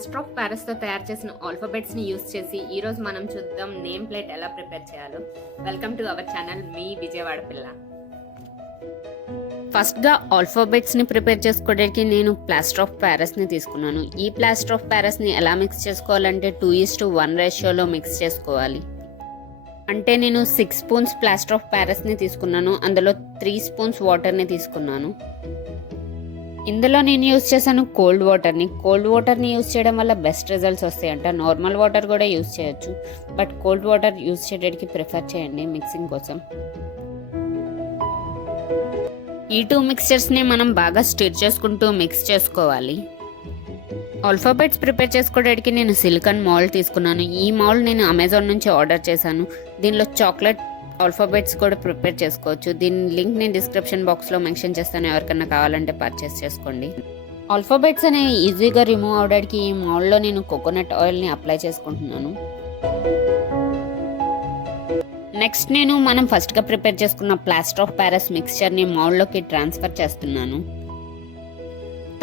Plaster of Paris తో తయారు చేసిన ఆల్ఫాబెట్స్ ని యూస్ చేసి ఈ రోజు మనం చూద్దాం నేమ్ ప్లేట్ ఎలా ప్రిపేర్ చేయాలో. వెల్కమ్ టు అవర్ ఛానల్ మీ విజయవాడ పిల్ల. ఫస్ట్ గా ఆల్ఫాబెట్స్ ని ప్రిపేర్ చేసుకోవడానికి నేను ప్లాస్టర్ ఆఫ్ ప్యారిస్ ని తీసుకున్నాను. ఈ ప్లాస్టర్ ఆఫ్ ప్యారిస్ ని ఎలా మిక్స్ చేసుకోవాలంటే 2:1 రేషియోలో మిక్స్ చేసుకోవాలి. అంటే నేను 6 స్పూన్స్ ప్లాస్టర్ ఆఫ్ ప్యారిస్ ని తీసుకున్నాను, అందులో 3 స్పూన్స్ వాటర్ ని తీసుకున్నాను. ఇందులో నేను యూజ్ చేశాను కోల్డ్ వాటర్ని యూజ్ చేయడం వల్ల బెస్ట్ రిజల్ట్స్ వస్తాయంట. నార్మల్ వాటర్ కూడా యూజ్ చేయొచ్చు, బట్ కోల్డ్ వాటర్ యూజ్ చేయడానికి ప్రిఫర్ చేయండి మిక్సింగ్ కోసం. ఈ 2 మిక్స్చర్స్ని మనం బాగా స్టిర్ చేసుకుంటూ మిక్స్ చేసుకోవాలి. ఆల్ఫాబెట్స్ ప్రిపేర్ చేసుకోవడానికి నేను సిలికాన్ మౌల్డ్ తీసుకున్నాను. ఈ మౌల్డ్ నేను అమెజాన్ నుంచి ఆర్డర్ చేశాను. దీనిలో చాక్లెట్ ఆల్ఫాబెట్స్ కూడా ప్రిపేర్ చేసుకోవచ్చు. దీని లింక్ నేను డిస్క్రిప్షన్ బాక్స్లో మెన్షన్ చేస్తాను, ఎవరికన్నా కావాలంటే పర్చేస్ చేసుకోండి. ఆల్ఫాబెట్స్ అనేవి ఈజీగా రిమూవ్ అవడానికి ఈ మౌల్డ్లో నేను కోకోనట్ ఆయిల్ని అప్లై చేసుకుంటున్నాను. నెక్స్ట్ నేను మనం ఫస్ట్గా ప్రిపేర్ చేసుకున్న ప్లాస్టర్ ఆఫ్ ప్యారిస్ మిక్స్చర్ని మౌల్డ్లోకి ట్రాన్స్ఫర్ చేస్తున్నాను.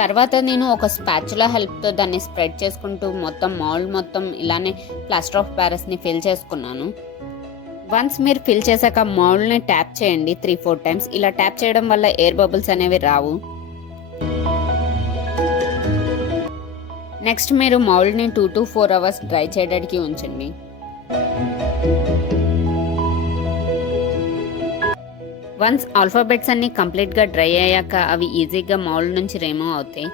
తర్వాత నేను ఒక స్పాచులా హెల్ప్తో దాన్ని స్ప్రెడ్ చేసుకుంటూ మౌల్డ్ మొత్తం ఇలానే ప్లాస్టర్ ఆఫ్ ప్యారిస్ని ఫిల్ చేసుకున్నాను. వన్స్ మీరు ఫిల్ చేశాక మౌల్డ్ని ట్యాప్ చేయండి 3-4 టైమ్స్. ఇలా ట్యాప్ చేయడం వల్ల ఎయిర్ బబుల్స్ అనేవి రావు. నెక్స్ట్ మీరు మౌల్డ్ని 2 to 4 అవర్స్ డ్రై చేయడానికి ఉంచండి. వన్స్ ఆల్ఫాబెట్స్ అన్ని కంప్లీట్గా డ్రై అయ్యాక అవి ఈజీగా మౌల్డ్ నుంచి రిమూవ్ అవుతాయి.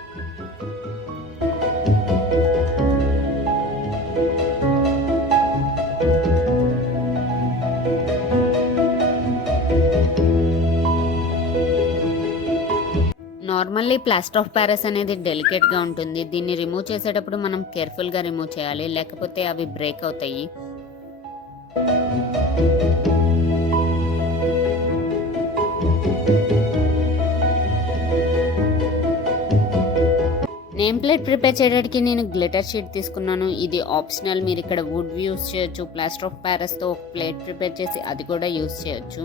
నార్మల్లీ ప్లాస్టర్ ఆఫ్ ప్యారిస్ అనేది డెలికేట్గా ఉంటుంది. దీన్ని రిమూవ్ చేసేటప్పుడు మనం కేర్ఫుల్గా రిమూవ్ చేయాలి, లేకపోతే అవి బ్రేక్ అవుతాయి. నేమ్ ప్లేట్ ప్రిపేర్ చేయడానికి నేను గ్లిటర్ షీట్ తీసుకున్నాను. ఇది ఆప్షనల్, మీరు ఇక్కడ వుడ్ యూస్ చేయొచ్చు. ప్లాస్టర్ ఆఫ్ ప్యారిస్తో ఒక ప్లేట్ ప్రిపేర్ చేసి అది కూడా యూస్ చేయొచ్చు.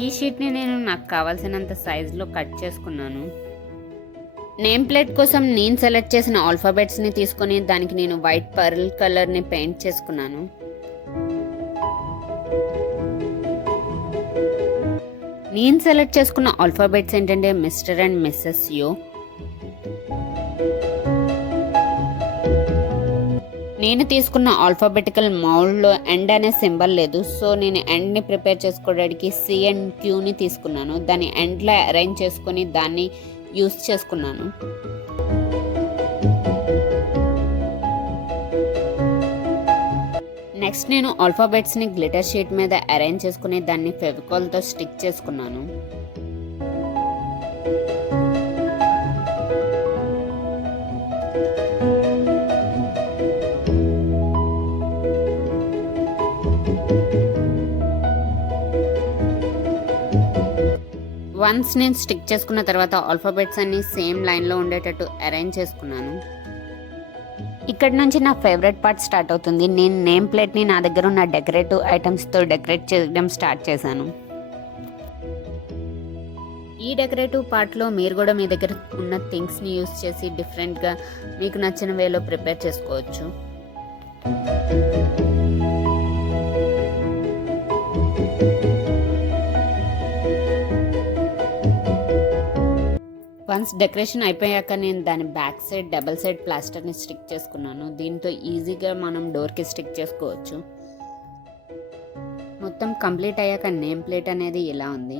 ఈ షీట్ని నేను నాకు కావాల్సినంత సైజులో కట్ చేసుకున్నాను. నేమ్ ప్లేట్ కోసం నేను సెలెక్ట్ చేసిన ఆల్ఫాబెట్స్ని తీసుకొని దానికి నేను వైట్ పర్ల్ కలర్ని పెయింట్ చేసుకున్నాను. నేను సెలెక్ట్ చేసుకున్న ఆల్ఫాబెట్స్ ఏంటంటే మిస్టర్ అండ్ మిస్సెస్ యో. నేను తీసుకున్న ఆల్ఫాబెటికల్ మౌల్డ్లో ఎండ్ అనే సింబల్ లేదు, సో నేను ఎండ్ని ప్రిపేర్ చేసుకోవడానికి C and Qని తీసుకున్నాను. దాన్ని ఎండ్లో అరేంజ్ చేసుకొని దాన్ని యూస్ చేసుకున్నాను. నెక్స్ట్ నేను ఆల్ఫాబెట్స్ని గ్లిటర్ షీట్ మీద అరేంజ్ చేసుకుని దాన్ని ఫెవికాల్తో స్టిక్ చేసుకున్నాను. వన్స్ నేను స్టిక్ చేసుకున్న తర్వాత ఆల్ఫాబెట్స్ అన్ని సేమ్ లైన్లో ఉండేటట్టు అరేంజ్ చేసుకున్నాను. ఇక్కడ నుంచి నా ఫేవరెట్ పార్ట్ స్టార్ట్ అవుతుంది. నేను నేమ్ ప్లేట్ని నా దగ్గర ఉన్న డెకరేటివ్ ఐటమ్స్తో డెకరేట్ చేయడం స్టార్ట్ చేశాను. ఈ డెకరేటివ్ పార్ట్లో మీరు కూడా మీ దగ్గర ఉన్న థింగ్స్ని యూస్ చేసి డిఫరెంట్గా మీకు నచ్చిన వేలో ప్రిపేర్ చేసుకోవచ్చు. వన్స్ డెకరేషన్ అయిపోయాక నేను దాని బ్యాక్ సైడ్ డబల్ సైడ్ ప్లాస్టర్ని స్టిక్ చేసుకున్నాను. దీంతో ఈజీగా మనం డోర్కి స్టిక్ చేసుకోవచ్చు. మొత్తం కంప్లీట్ అయ్యాక నేమ్ ప్లేట్ అనేది ఇలా ఉంది.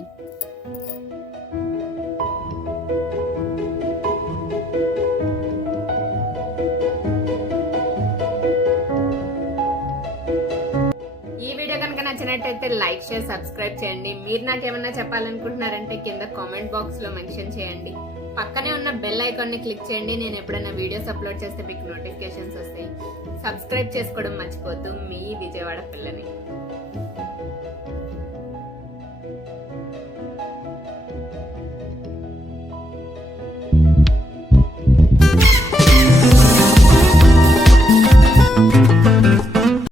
ఈ వీడియో కనుక నచ్చినట్టయితే లైక్, షేర్, సబ్స్క్రైబ్ చేయండి. మీరు నాకేమన్నా చెప్పాలనుకుంటున్నారంటే కింద కామెంట్ బాక్స్లో మెన్షన్ చేయండి. పక్కనే ఉన్న బెల్ ఐకాన్ని క్లిక్ చేయండి. నేను ఎప్పుడైనా వీడియోస్ అప్లోడ్ చేస్తే మీకు నోటిఫికేషన్స్ వస్తాయి. సబ్స్క్రైబ్ చేసుకోవడం మర్చిపోద్దు. మీ విజయవాడ పిల్లని.